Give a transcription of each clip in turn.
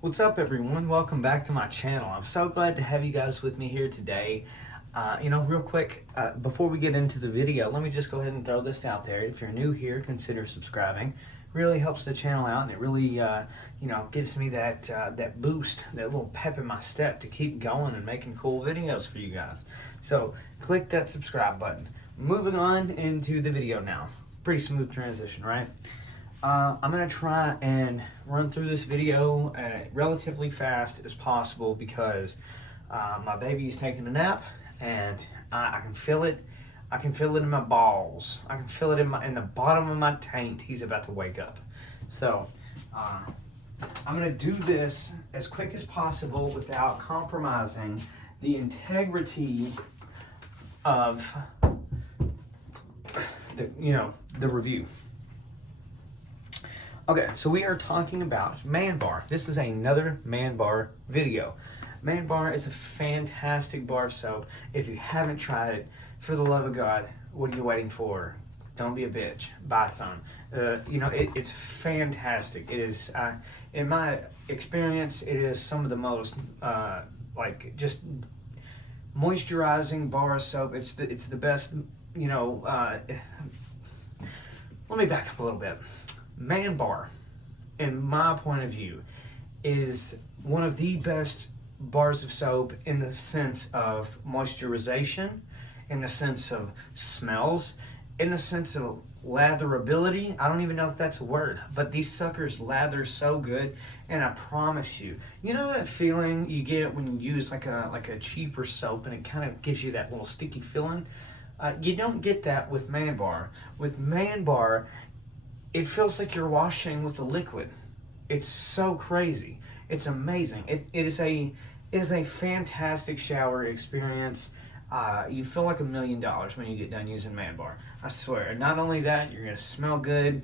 What's up, everyone? Welcome back to my channel. I'm so glad to have you guys with me here today. Real quick, before we get into the video, let me just go ahead and throw this out there. If you're new here, consider subscribing. Really helps the channel out, and it really, gives me that boost, that little pep in my step to keep going and making cool videos for you guys. So click that subscribe button. Moving on into the video now. Pretty smooth transition, right? I'm going to try and run through this video relatively fast as possible because my baby's taking a nap and I can feel it. I can feel it in my balls. I can feel it in the bottom of my taint. He's about to wake up. So I'm going to do this as quick as possible without compromising the integrity of the review. Okay, so we are talking about Man Bar. This is another Man Bar video. Man Bar is a fantastic bar of soap. If you haven't tried it, for the love of God, what are you waiting for? Don't be a bitch. Buy some. It's fantastic. It is, in my experience, it is some of the most, just moisturizing bar of soap. It's the best, let me back up a little bit. Man Bar, in my point of view, is one of the best bars of soap in the sense of moisturization, in the sense of smells, in the sense of latherability. I don't even know if that's a word, but these suckers lather so good, and I promise you, you know that feeling you get when you use like a cheaper soap and it kind of gives you that little sticky feeling? You don't get that with Man Bar. With Man Bar, it feels like you're washing with a liquid. It's so crazy. It's amazing. It is a fantastic shower experience. You feel like $1 million when you get done using Man Bar. I swear. Not only that, you're gonna smell good.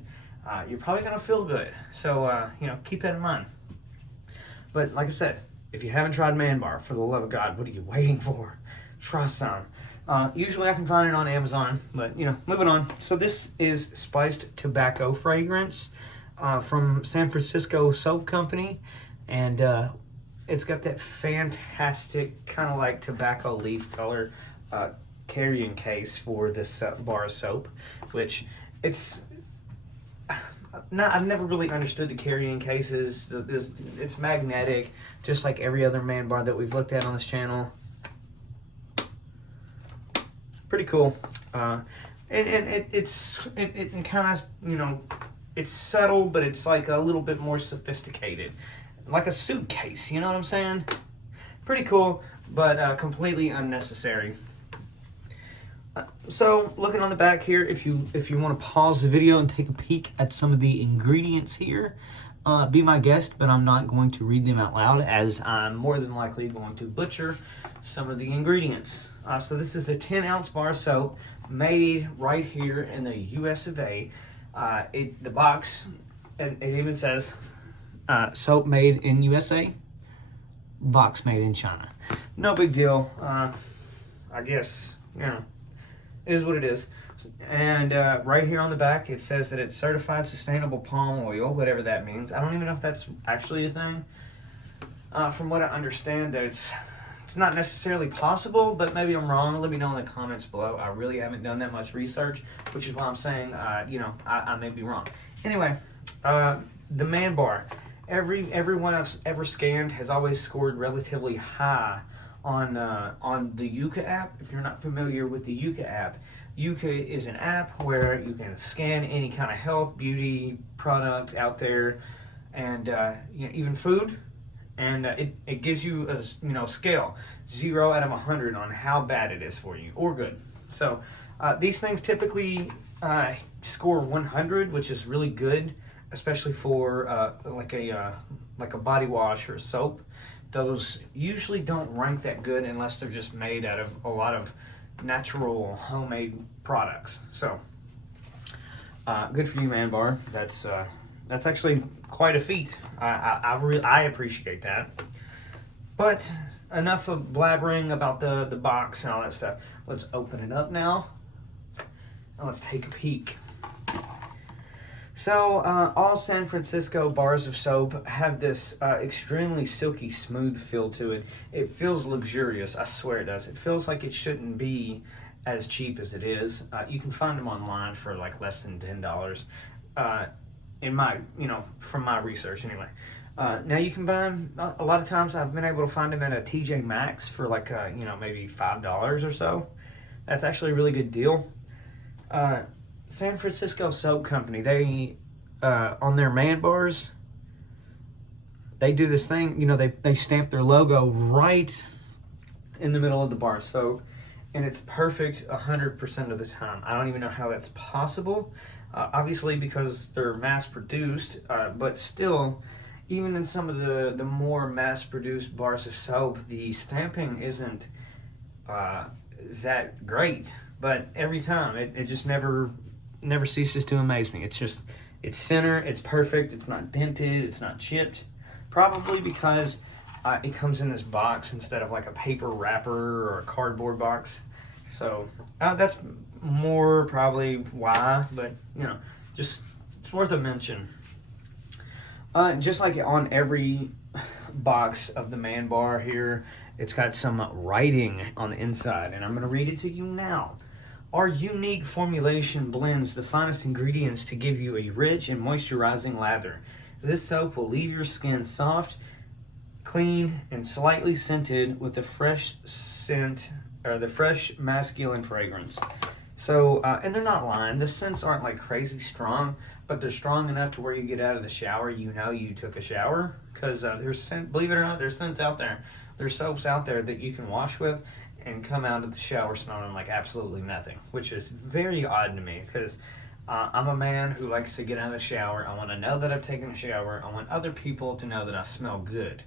You're probably gonna feel good. So keep that in mind. But like I said, if you haven't tried Man Bar, for the love of God, what are you waiting for? Try some. Usually I can find it on Amazon, but moving on. So this is spiced tobacco fragrance from San Francisco Soap Company, and it's got that fantastic kind of like tobacco leaf color carrying case for this bar of soap, which I've never really understood the carrying cases. It's magnetic, just like every other Man Bar that we've looked at on this channel. Pretty cool, and it's kind of it's subtle, but it's like a little bit more sophisticated, like a suitcase. You know what I'm saying? Pretty cool, but completely unnecessary. So looking on the back here, if you want to pause the video and take a peek at some of the ingredients here, be my guest, but I'm not going to read them out loud as I'm more than likely going to butcher some of the ingredients. So this is a 10-ounce bar of soap made right here in the US of A. The box, it even says soap made in USA, box made in China. No big deal. I guess, is what it is. And right here on the back, it says that it's certified sustainable palm oil, whatever that means. I don't even know if that's actually a thing. From what I understand, that it's not necessarily possible, but maybe I'm wrong. Let me know in the comments below. I really haven't done that much research, which is why I'm saying, I may be wrong. Anyway, the Man Bar. Everyone I've ever scanned has always scored relatively high on the Yuka app. If you're not familiar with the Yuka app, Yuka is an app where you can scan any kind of health, beauty product out there, and even food, and it gives you a scale 0 out of 100 on how bad it is for you or good. So these things typically score 100, which is really good, especially for like a body wash or soap. Those usually don't rank that good unless they're just made out of a lot of natural homemade products. So good for you, Man Bar. That's actually quite a feet. I appreciate that. But enough of blabbering about the box and all that stuff. Let's open it up now and let's take a peek. So, all San Francisco bars of soap have this extremely silky smooth feel to it. It feels luxurious, I swear it does. It feels like it shouldn't be as cheap as it is. You can find them online for like less than $10. In my, from my research anyway. Now you can buy them, a lot of times I've been able to find them at a TJ Maxx for like, maybe $5 or so. That's actually a really good deal. San Francisco Soap Company, they, on their man bars, they do this thing, they stamp their logo right in the middle of the bar soap, and it's perfect 100% of the time. I don't even know how that's possible, obviously because they're mass produced, but still, even in some of the more mass produced bars of soap, the stamping isn't that great, but every time it just never ceases to amaze me. It's center, it's perfect, it's not dented, it's not chipped, probably because it comes in this box instead of like a paper wrapper or a cardboard box. So that's more probably why, but just it's worth a mention. Just like on every box of the Man Bar here, it's got some writing on the inside, and I'm going to read it to you now. Our unique formulation blends the finest ingredients to give you a rich and moisturizing lather. This soap will leave your skin soft, clean, and slightly scented with the fresh scent, or the fresh masculine fragrance. So, and they're not lying. The scents aren't like crazy strong, but they're strong enough to where you get out of the shower, you took a shower. Because there's scent, believe it or not, there's scents out there. There's soaps out there that you can wash with and come out of the shower smelling like absolutely nothing, which is very odd to me because I'm a man who likes to get out of the shower. I want to know that I've taken a shower. I want other people to know that I smell good.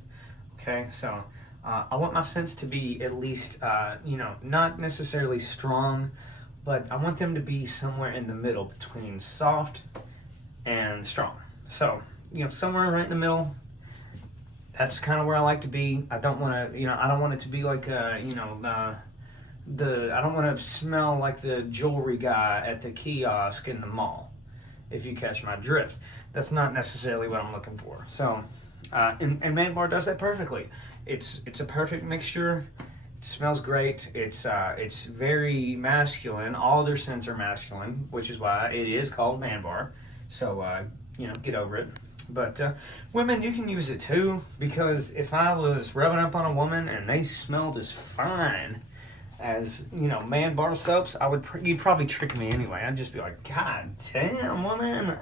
Okay, so I want my scents to be at least, not necessarily strong, but I want them to be somewhere in the middle between soft and strong. So, somewhere right in the middle. That's kind of where I like to be. I don't want to, I don't want it to be like, I don't want to smell like the jewelry guy at the kiosk in the mall, if you catch my drift. That's not necessarily what I'm looking for. So, and Man Bar does that perfectly. It's a perfect mixture. It smells great. It's very masculine. All their scents are masculine, which is why it is called Man Bar. So, get over it. But women, you can use it too, because if I was rubbing up on a woman and they smelled as fine as, Man Bar soaps, you'd probably trick me anyway. I'd just be like, God damn, woman.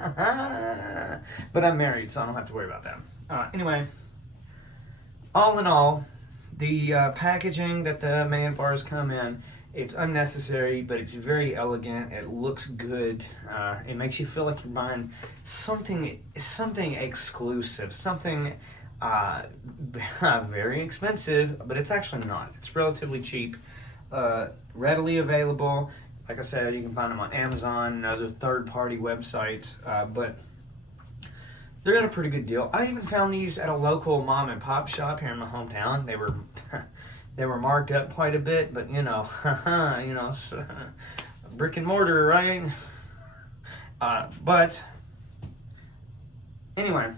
But I'm married, so I don't have to worry about that. Anyway, all in all, the packaging that the Man Bars come in, it's unnecessary, but it's very elegant. It looks good. It makes you feel like you're buying something exclusive, something very expensive, but it's actually not. It's relatively cheap, readily available. Like I said, you can find them on Amazon and other third-party websites, but they're at a pretty good deal. I even found these at a local mom and pop shop here in my hometown. They were marked up quite a bit, but brick and mortar, right? But anyway,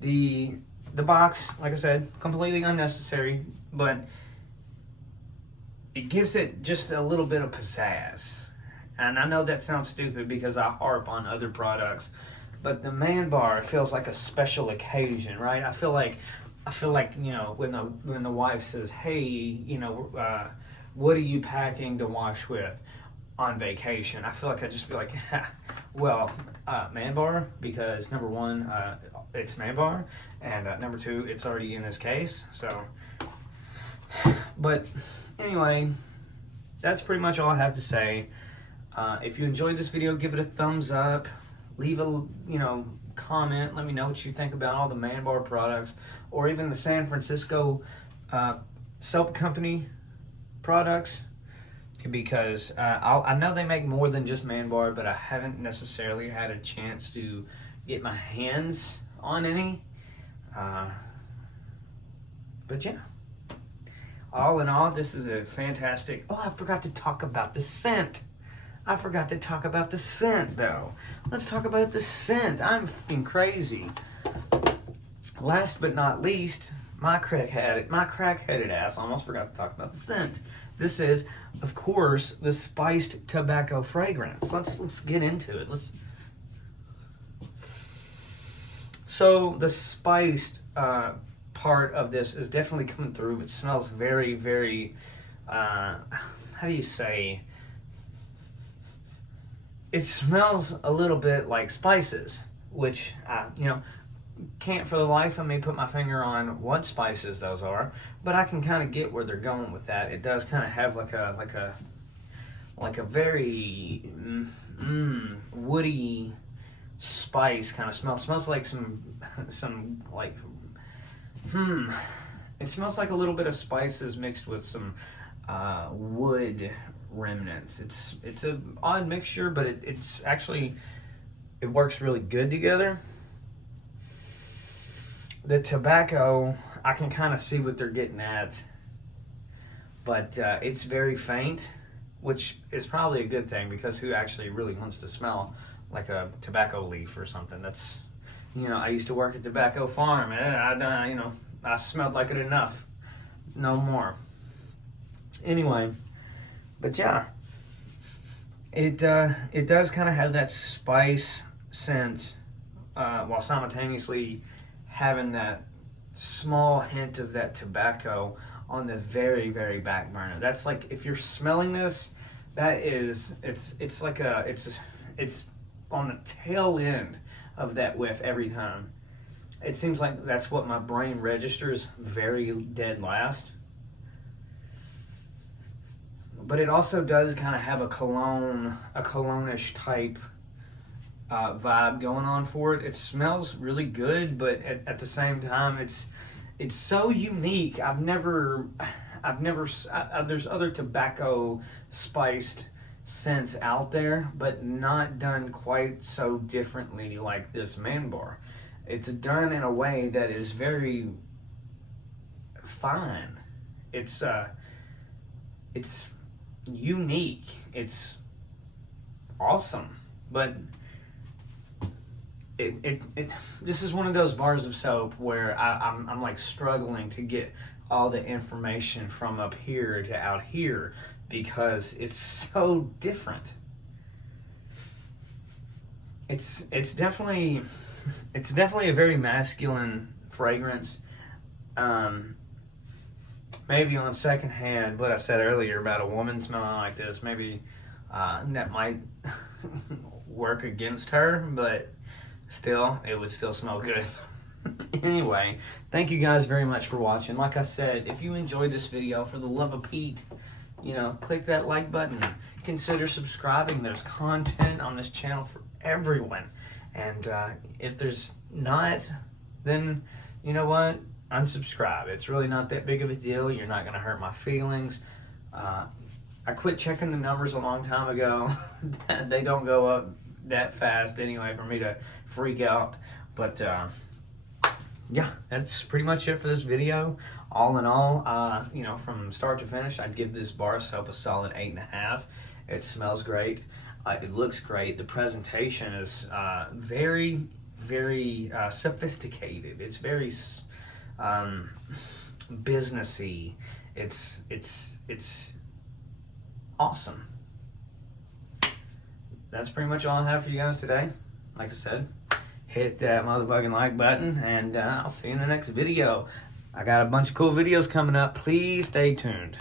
the box, like I said, completely unnecessary, but it gives it just a little bit of pizzazz. And I know that sounds stupid because I harp on other products, but the Man Bar feels like a special occasion, right? I feel like when the wife says, "Hey, what are you packing to wash with on vacation?" I feel like I'd just be like, "Well, Man Bar, because number one, it's Man Bar, and number two, it's already in this case." So, but anyway, that's pretty much all I have to say. If you enjoyed this video, give it a thumbs up. Leave a comment. Let me know what you think about all the Man Bar products, or even the San Francisco Soap Company products, because I know they make more than just Man Bar, but I haven't necessarily had a chance to get my hands on any. But yeah, all in all, this is a fantastic. Oh, I forgot to talk about the scent. I forgot to talk about the scent, though. Let's talk about the scent. I'm fucking crazy. Last but not least, my crack-headed ass almost forgot to talk about the scent. This is, of course, the spiced tobacco fragrance. Let's get into it. So the spiced part of this is definitely coming through. It smells very, very, how do you say? It smells a little bit like spices, which, can't for the life of me put my finger on what spices those are, but I can kind of get where they're going with that. It does kind of have like a very woody spice kind of smell. It smells like some like it smells like a little bit of spices mixed with some wood remnants. It's an odd mixture, but it's actually, it works really good together. The tobacco, I can kind of see what they're getting at, but it's very faint, which is probably a good thing, because who actually really wants to smell like a tobacco leaf or something? That's, I used to work at Tobacco Farm, and I smelled like it enough. No more. Anyway, but yeah, it does kind of have that spice scent, while simultaneously having that small hint of that tobacco on the very, very back burner. That's like, if you're smelling this, it's on the tail end of that whiff every time. It seems like that's what my brain registers very dead last. But it also does kind of have a cologne-ish type vibe going on for it. It smells really good, but at the same time, it's so unique. There's other tobacco spiced scents out there, but not done quite so differently like this Man Bar. It's done in a way that is very fine. It's unique. It's awesome, but this is one of those bars of soap where I'm like struggling to get all the information from up here to out here, because it's so different. It's definitely a very masculine fragrance. Maybe on second hand, what I said earlier about a woman smelling like this, maybe that might work against her, but still, it would still smell good. Anyway, thank you guys very much for watching. Like I said, if you enjoyed this video, for the love of Pete, click that like button. Consider subscribing. There's content on this channel for everyone. And if there's not, then you know what? Unsubscribe. It's really not that big of a deal. You're not going to hurt my feelings. I quit checking the numbers a long time ago. They don't go up that fast anyway for me to freak out. But yeah, that's pretty much it for this video. All in all, from start to finish, I'd give this bar soap a solid 8.5. It smells great. It looks great. The presentation is very, very sophisticated. It's very businessy. It's awesome. That's pretty much all I have for you guys today. Like I said, hit that motherfucking like button, and I'll see you in the next video. I got a bunch of cool videos coming up. Please stay tuned.